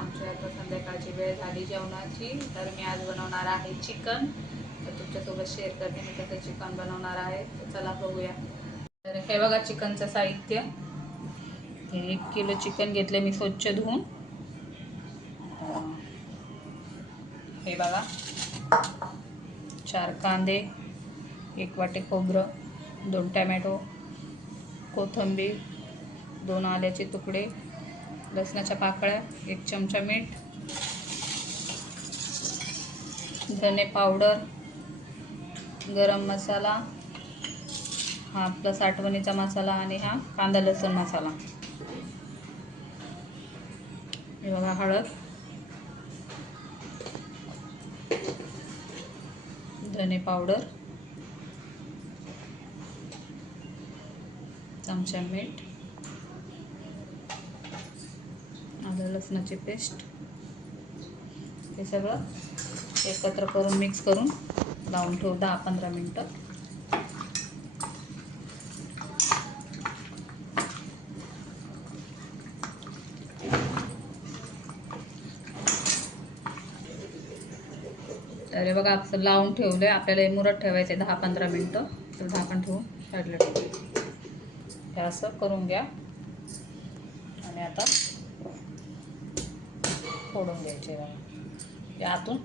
आमची आता संध्याकाळची वेळ झाली जेवणाची. तर मी आज बनवणार आहे चिकन. तर तुमच्यासोबत शेअर करते मी कसं चिकन बनवणार आहे. तर चला बघूया. तर हे बघा चिकनचं साहित्य. हे एक किलो चिकन घेतले मी स्वच्छ धुवून. हे बघा. चार कांदे एक वाटे खोबरं दोन टॅमॅटो कोथिंबीर दोन आल्याचे तुकडे लसणाच्या पाकळ्या एक चमचा मीठ धने पावडर गरम मसाला हा आपला साठवणीचा मसाला आणि हा कांदा लसूण मसाला. हे बघा हळद. धने पावडर. चमचा मीठ. आलं लसणाची पेस्ट. हे सगळं एकत्र करून मिक्स करून लावून ठेवू दहा पंधरा मिनटं. अरे बघा आपलं लावून ठेवलं आहे आपल्याला मुरत ठेवायचं आहे दहा पंधरा मिनटं. तर झाकण ठेवून साईडला ठेवू. हे असं करून घ्या आणि आता फोडून घ्यायचे बघा ते आतून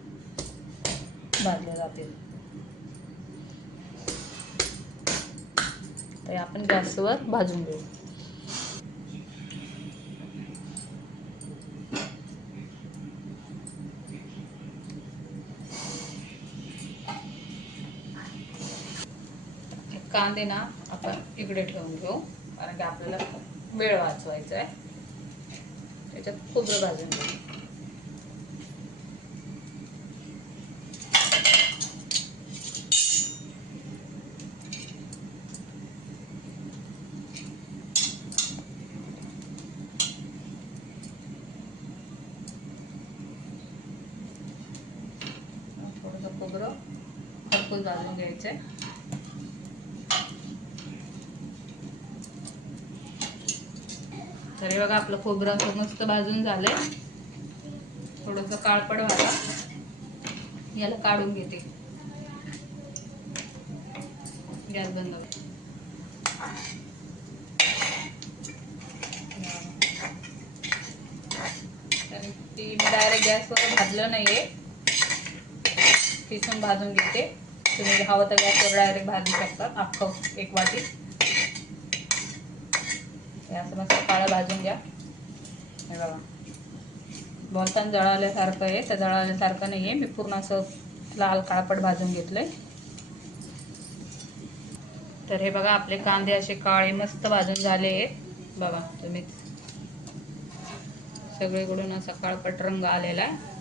भाजले जातील. तर आपण गॅसवर भाजून घेऊ. कांदे ना आपण इकडे ठेवून घेऊ कारण की आपल्याला वेळ वाचवायचा आहे त्याच्यात खोबरं भाजून घेऊ थोडंसं खोबरं खरपूस भाजून घ्यायचं आहे तर हे बघा आपलं खोबरं असं मस्त भाजून झालंय. थोडंसं काळपड व्हायला याला काढून घेते. गॅस बंद ती मी डायरेक्ट गॅसवर भाजलं नाहीये. किसून भाजून घेते. तुम्ही हवं तर गॅसवर डायरेक्ट भाजू शकता. अख्खं एक वाटी. हे असं मस्त काळं भाजून घ्या. हे बघा. बोलताना जळाल्यासारखं आहे तर जळाल्यासारखं नाही आहे. मी पूर्ण असं लाल काळपट भाजून घेतलं आहे तर हे बघा आपले कांदे असे काळे मस्त भाजून झाले आहेत. बघा तुम्ही सगळीकडून असा काळपट रंग आलेला आहे.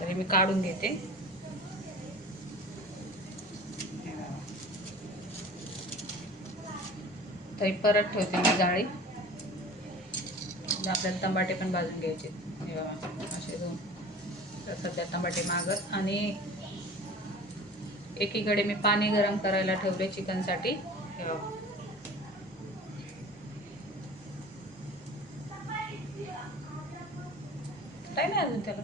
तरी मी काढून घेते. तरी परत ठेवते मी जाळी. म्हणजे आपल्याला तंबाटे पण भाजून घ्यायचे. असे दोन. तर सध्या तंबाटे मागत. आणि एकीकडे मी पाणी गरम करायला ठेवले चिकनसाठी. काय नाही अजून त्याला.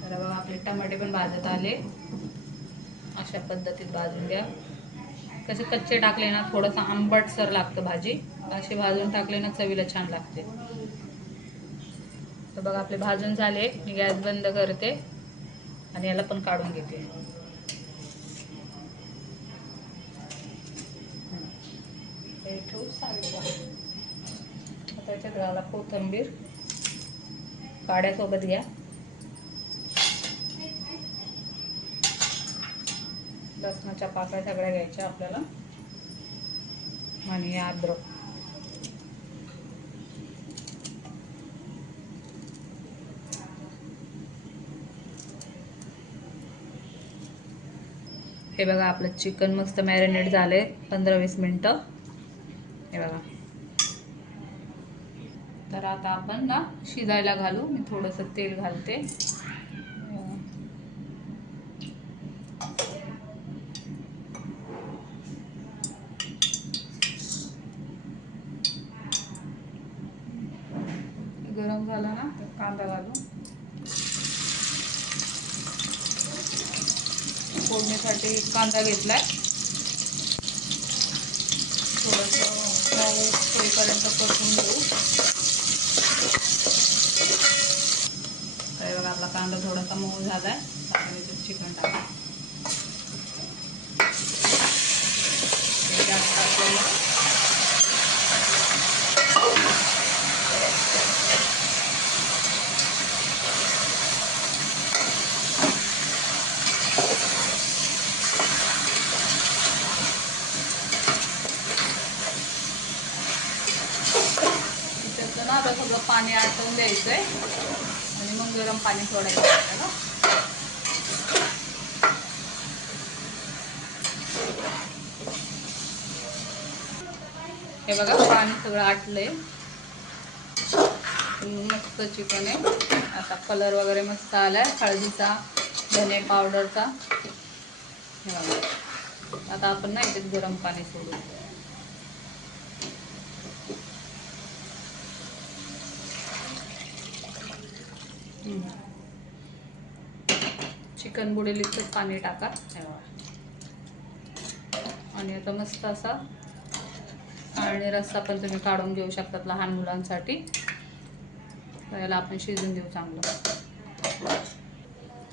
तर बघा आपले टमाटे पण भाजत आले. अशा पद्धतीत भाजून घ्या. कसे कच्चे टाकले ना थोडंसं आंबटसर लागतं भाजी. असे भाजून टाकले ना चवीला छान लागते. तर बघा आपले भाजून झाले. मी गॅस बंद करते आणि याला पण काढून घेते. हं. हे ठेवू घाला काड्यासोबत घ्या. लसणाच्या पाकळ्या सगळ्या घ्यायच्या आपल्याला. आणि अद्रक हे बघा आपलं चिकन मस्त मॅरिनेट झाले पंधरा वीस मिनटं. हे बघा. तर आता आपण ना शिजायला घालू. मी थोडंसं तेल घालते. कांदा घालू. फोडणीसाठी कांदा घेतलाय. थोडंसं मऊ होईपर्यंत परतून घेऊ. तर बघा आपला कांदा थोडासा मऊ झालाय. आता मी चिकन टाका जास्त आपल्याला त्याचं ना आता सगळं पाणी आटवून द्यायचं आहे आणि मग गरम पाणी सोडायचं आपल्याला हे बघा पाणी सगळं आटलंय. मस्त चिकन आहे आता कलर वगैरे मस्त आलाय हळदीचा धने पावडरचा हे बघा. आता आपण ना याच्यात गरम पाणी सोडू. चिकन बुडेल इतकंच पाणी टाका. आणि आता मस्त असा आणि रस्सा पण तुम्ही काढून घेऊ शकतात लहान मुलांसाठी. तर याला आपण शिजून देऊ चांगलं.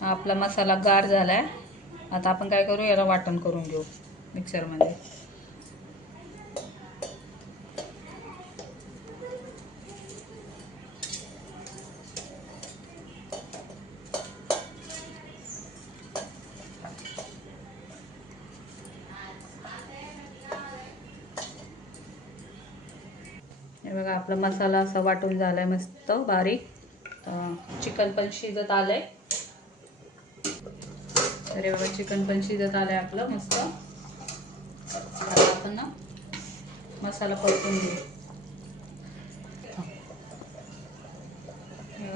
आपला मसाला गार झालाय. आता आपण काय करू याला वाटण करून घेऊ मिक्सरमध्ये हे बघा आपला मसाला असा वाटून झालाय मस्त बारीक. चिकन पण शिजत आलंय. आहे अरे बाबा चिकन पण शिजत आलंय आपलं मस्त. आता आपण ना मसाला परतून घेऊ.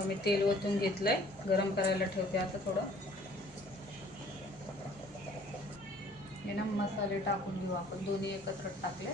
मी तेल ओतून घेतलंय. गरम करायला ठेवते आता थोडं. हे ना मसाले टाकून घेऊ आपण दोन्ही एकत्र टाकले.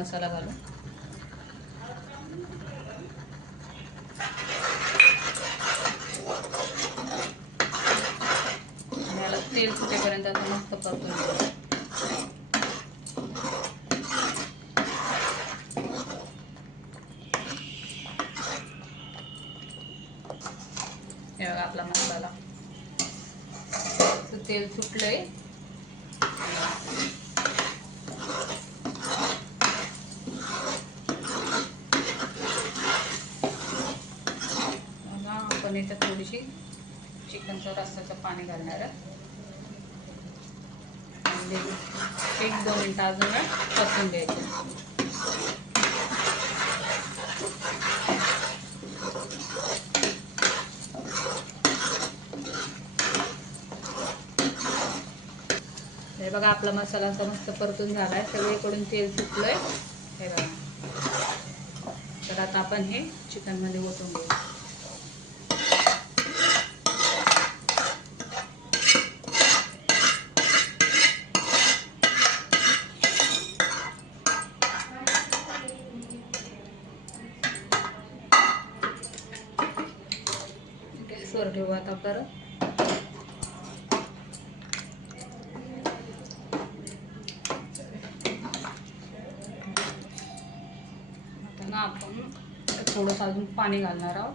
मसाला घालू. आणि याला तेल सुटेपर्यंत आता मस्त परतून घेऊ हे बघा आपला मसाला तर तेल सुटलंय बघा, तर थोडीशी चिकनचं रस्त्याचं पाणी घालणार आहे. एक दोन मिनटं अजून पसून द्यायचं हे बघा आपला मसाला असा मस्त परतून झालाय. सगळीकडून तेल सुटलंय. हे बघा. तर आता आपण हे चिकनमध्ये ओतून घेऊ. गॅसवर ठेवू आता परत. आता ना आपण थोडंसं अजून पाणी घालणार आहोत.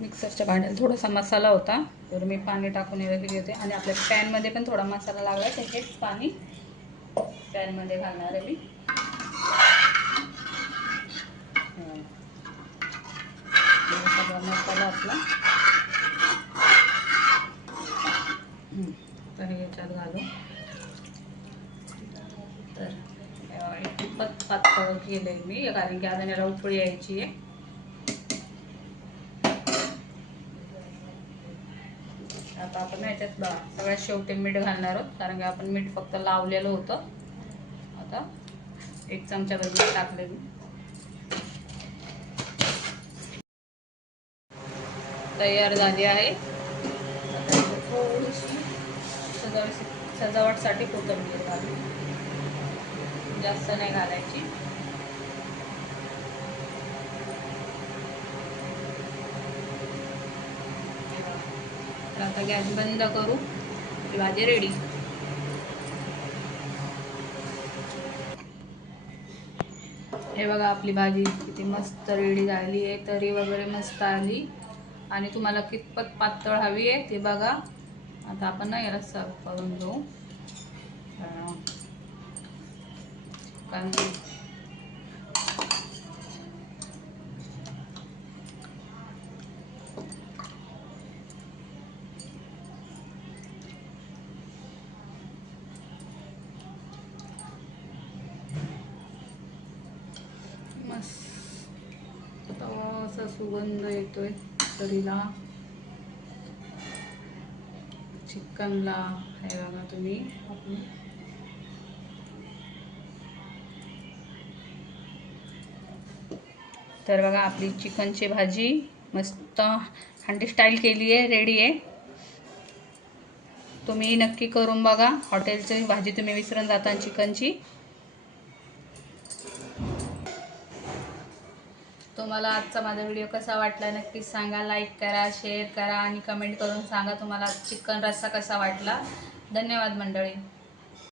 मिक्सरच्या भांड्याला थोडासा मसाला होता. तर मी पाणी टाकून हे घेते. आणि आपल्या पॅनमध्ये पण थोडा मसाला लागला तर हेच पाणी पॅनमध्ये घालणार आहे मी. आपला मसाला आपला. तर याच्यात घालू. तर खूपच पातळ केलंय मी कारण की आता याला उकळी यायची आहे. आता आपण याच्यात सगळ्यात शेवटी मीठ घालणार आहोत कारण की आपण मीठ फक्त लावलेलं होतं. आता एक चमचा मीठ टाकले मी. तयार झाली आहे. थोडीशी सजावट सजावटसाठी कोथंबीर घालू जास्त नाही घालायची. तर आता गॅस बंद करू. भाजी रेडी हे बघा आपली भाजी किती मस्त रेडी झाली आहे. तरी वगैरे मस्त आली. आणि तुम्हाला कितपत पातळ हवी आहे ते बघा. आता आपण ना याला सर्व करून घेऊ कारण मस्त. असा सुगंध येतोय. तरीला चिकनला हे बघा तुम्ही. आपण तर बघा आपली चिकनची भाजी मस्त हंडी स्टाईल केली आहे रेडी आहे. तुम्ही नक्की करून बघा. हॉटेलची भाजी तुम्ही विसरून जाता चिकनची. तुम्हाला आजचा माझा व्हिडिओ कसा वाटला नक्कीच सांगा. लाईक करा शेअर करा आणि कमेंट करून सांगा तुम्हाला चिकन रस्सा कसा वाटला. धन्यवाद मंडळी.